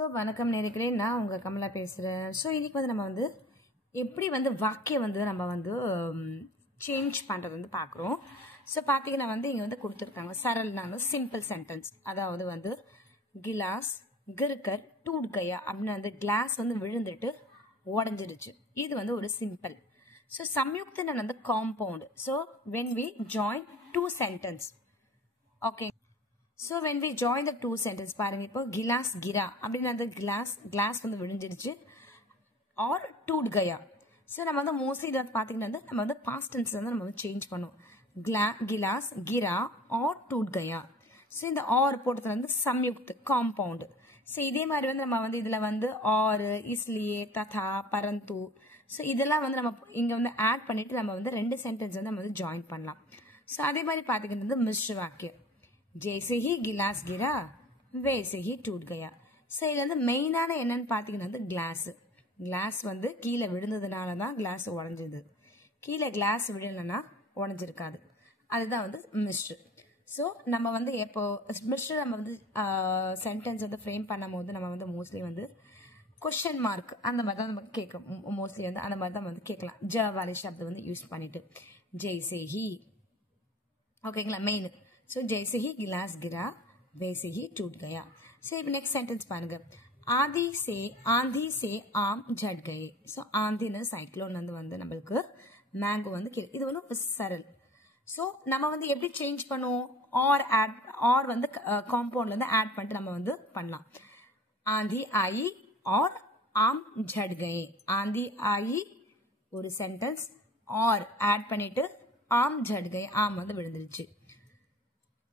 So வணக்கம் நேர்களே, நான் உங்கள் கமலா பேசுகிறேன். ஸோ இன்றைக்கி வந்து நம்ம வந்து எப்படி வந்து வாக்கியம் வந்து நம்ம வந்து சேஞ்ச் பண்ணுறது வந்து பார்க்குறோம். ஸோ பார்த்தீங்கன்னா வந்து இங்கே வந்து கொடுத்துருக்காங்க சரல்னா வந்து சிம்பிள் சென்டென்ஸ். அதாவது வந்து கிலாஸ் கிருக்கர் டூட் கயா அப்படின்னு வந்து கிளாஸ் வந்து விழுந்துட்டு உடஞ்சிடுச்சு. இது வந்து ஒரு சிம்பிள். ஸோ சம்யுக்தன் வந்து compound. So when we join two sentence, okay. So when we join the two sentence, பாருங்க இப்போ கிலாஸ் கிரா அப்படின்னு அந்த கிளாஸ் வந்து விழுந்துடுச்சு ஆர் டூட் கயா. ஸோ நம்ம வந்து மோஸ்ட்லி இதை பார்த்தீங்கன்னா வந்து நம்ம வந்து பாஸ்ட் டென்ஸ் வந்து நம்ம வந்து சேஞ்ச் பண்ணுவோம். கிலாஸ் கிரா ஆர் டூட் கயா. ஸோ இந்த ஆர் போட்டது வந்து சம்யுக்த் காம்பவுண்ட். ஸோ இதே மாதிரி வந்து நம்ம வந்து இதில் வந்து ஆர் இஸ்லியே ததா பரந்து, ஸோ இதெல்லாம் வந்து நம்ம இங்கே வந்து ஆட் பண்ணிட்டு நம்ம வந்து ரெண்டு சென்டென்ஸ் வந்து நம்ம வந்து ஜாயின் பண்ணலாம். ஸோ அதே மாதிரி பார்த்தீங்கன்னா மிஸ்ர வாக்கியம் जैसे ही गिलास गिरा वैसे ही टूट गया. ஸோ இதில் வந்து மெயினான என்னன்னு பார்த்தீங்கன்னா வந்து கிளாஸ் வந்து கீழே விழுந்ததுனால தான் கிளாஸ் உடஞ்சிது. கீழே கிளாஸ் விழலைன்னா உடஞ்சிருக்காது. அதுதான் வந்து மிஸ்ட்ரு. ஸோ நம்ம வந்து எப்போ மிஸ்ட்ரு நம்ம வந்து சென்டென்ஸ் வந்து ஃப்ரேம் பண்ணும் போது நம்ம வந்து மோஸ்ட்லி வந்து கொஷன் மார்க் அந்த மாதிரி தான் நம்ம கேட்கலாம். மோஸ்ட்லி வந்து அந்த மாதிரி தான் வந்து கேட்கலாம். ஜ வாலி சப்தை வந்து யூஸ் பண்ணிட்டு ஜெய்சே ஹி, ஓகேங்களா மெயின். So जैसे ही गिलास गिरा वैसे ही टूट गया. So अब नेक्स्ट सेंटेंस पाएंगे आंधी से आम झड़ गए. So आंधी ना साइक्लोन வந்து நமக்கு மேங்கோ வந்து இது வந்து சரல். ஸோ நம்ம வந்து எப்படி சேஞ்ச் பண்ணுவோம், ஆர் வந்து காம்பவுண்ட்ல இருந்து ஆட் பண்ணிட்டு நம்ம வந்து பண்ணலாம். ஆந்தி ஆயி और ஆம் झड़ गए. ஆந்தி ஆயி ஒரு சென்டென்ஸ், ஆர் ஆட் பண்ணிட்டு ஆம் झड़ गए ஆம் வந்து விழுந்துருச்சு.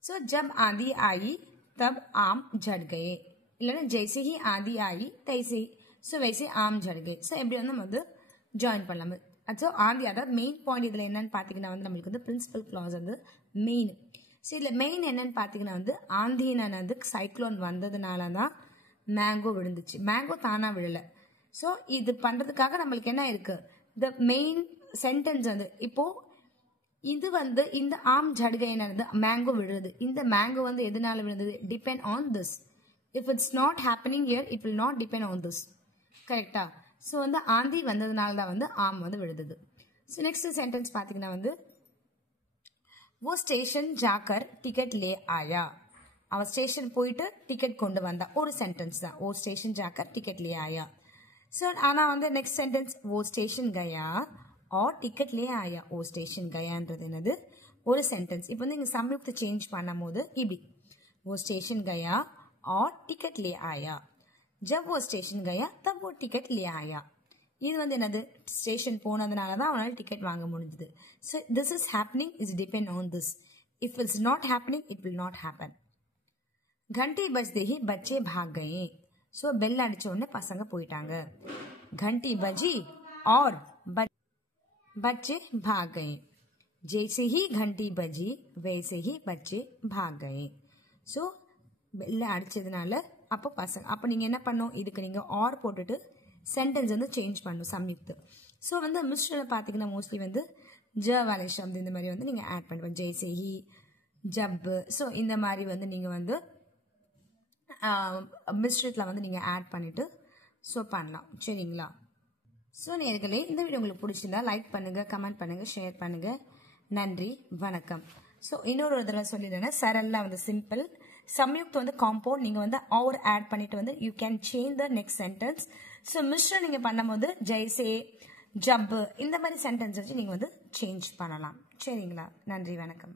सो जब आंधी आई तब आम झड़ गए. இல்லைன்னா जैसे ही आंधी आई तैसे ஸோ वैसे आम झड़ गए. ஸோ எப்படி வந்து நம்ம வந்து ஜாயின் பண்ணலாம். ஸோ ஆந்தி அதாவது மெயின் பாயிண்ட் இதில் என்னன்னு பார்த்தீங்கன்னா வந்து நம்மளுக்கு வந்து பிரின்சிபல் கிளாஸ் வந்து மெயின். ஸோ இதில் மெயின் என்னன்னு பார்த்தீங்கன்னா வந்து ஆந்தின்னு வந்து சைக்ளோன் வந்ததுனால தான் மேங்கோ விழுந்துச்சு. மேங்கோ தானா விழலை. ஸோ இது பண்ணுறதுக்காக நம்மளுக்கு என்ன இருக்கு, த மெயின் சென்டென்ஸ் வந்து இப்போ இது வந்து இந்த ஆம் ஜடுகையினது மேங்கோ விழுது. இந்த மேங்கோ வந்து எதனால விழுந்தது, depend on this. If it's not happening here it will not depend on this. கரெக்டா? ஸோ வந்து ஆந்தி வந்ததுனால தான் வந்து ஆம் வந்து விழுது. ஸோ நெக்ஸ்ட் சென்டென்ஸ் பார்த்தீங்கன்னா வந்து वो ஸ்டேஷன் ஜாக்கர் டிக்கெட் லே ஆயா. அவன் ஸ்டேஷன் போயிட்டு டிக்கெட் கொண்டு வந்தா. ஒரு சென்டென்ஸ் தான், वो ஸ்டேஷன் ஜாக்கர் டிக்கெட் லே ஆயா. ஸோ ஆனால் வந்து நெக்ஸ்ட் சென்டென்ஸ் वो ஸ்டேஷன் கயா और टिकट ले आया. वो स्टेशन गयाன்றது என்னது, ஒரு சென்டென்ஸ். இப்போ வந்து இங்க சம்யுக்த சேஞ்ச் பண்ணும்போது இப்படி वो स्टेशन गया और टिकट ले आया. जब वो स्टेशन गया तब वो टिकट ले आया. இது வந்து என்னது, ஸ்டேஷன் போனதுனால தான் அவனால டிக்கெட் வாங்க முடிஞ்சது. So this is happening is depend on this. If it's not happening it will not happen. घंटी बजते ही बच्चे भाग गए. ஸோ பெல் அடிச்ச உடனே பசங்க போயிட்டாங்க. घंटी बजी और बच्चे भाग गए. जैसे ही घंटी बजी वैसे ही बच्चे भाग गए. ஸோ பெல்ல அடிச்சதுனால அப்போ பசங்க, அப்போ நீங்கள் என்ன பண்ணணும், இதுக்கு நீங்கள் ஆர் போட்டுட்டு சென்டென்ஸ் வந்து சேஞ்ச் பண்ணணும் சம்யுக்த். ஸோ வந்து மிஸ்டரில் பார்த்தீங்கன்னா மோஸ்ட்லி வந்து ஜ வாலி சப்த் இந்த மாதிரி வந்து நீங்கள் ஆட் பண்ணுவோம். ஜெய்சே ஹி, ஜப், ஸோ இந்த மாதிரி வந்து நீங்கள் வந்து மிஸ்டரில் வந்து நீங்கள் ஆட் பண்ணிவிட்டு ஸோ பண்ணலாம். சரிங்களா? ஸோ நேர்களே, இந்த வீடியோ உங்களுக்கு பிடிச்சிருந்தா லைக் பண்ணுங்க, கமெண்ட் பண்ணுங்க, ஷேர் பண்ணுங்க. நன்றி, வணக்கம். ஸோ இன்னொரு தடவை சொல்லிடுறேன், சரல்லாம் வந்து சிம்பிள், சம்யுக்த் வந்து காம்பவுண்ட். நீங்கள் வந்து ஆர் ஆட் பண்ணிட்டு வந்து you can change the next sentence. So mister நீங்கள் பண்ணும்போது ஜெய்சே, ஜப் இந்த மாதிரி சென்டென்ஸ் வச்சு நீங்கள் வந்து சேஞ்ச் பண்ணலாம். சரிங்களா? நன்றி, வணக்கம்.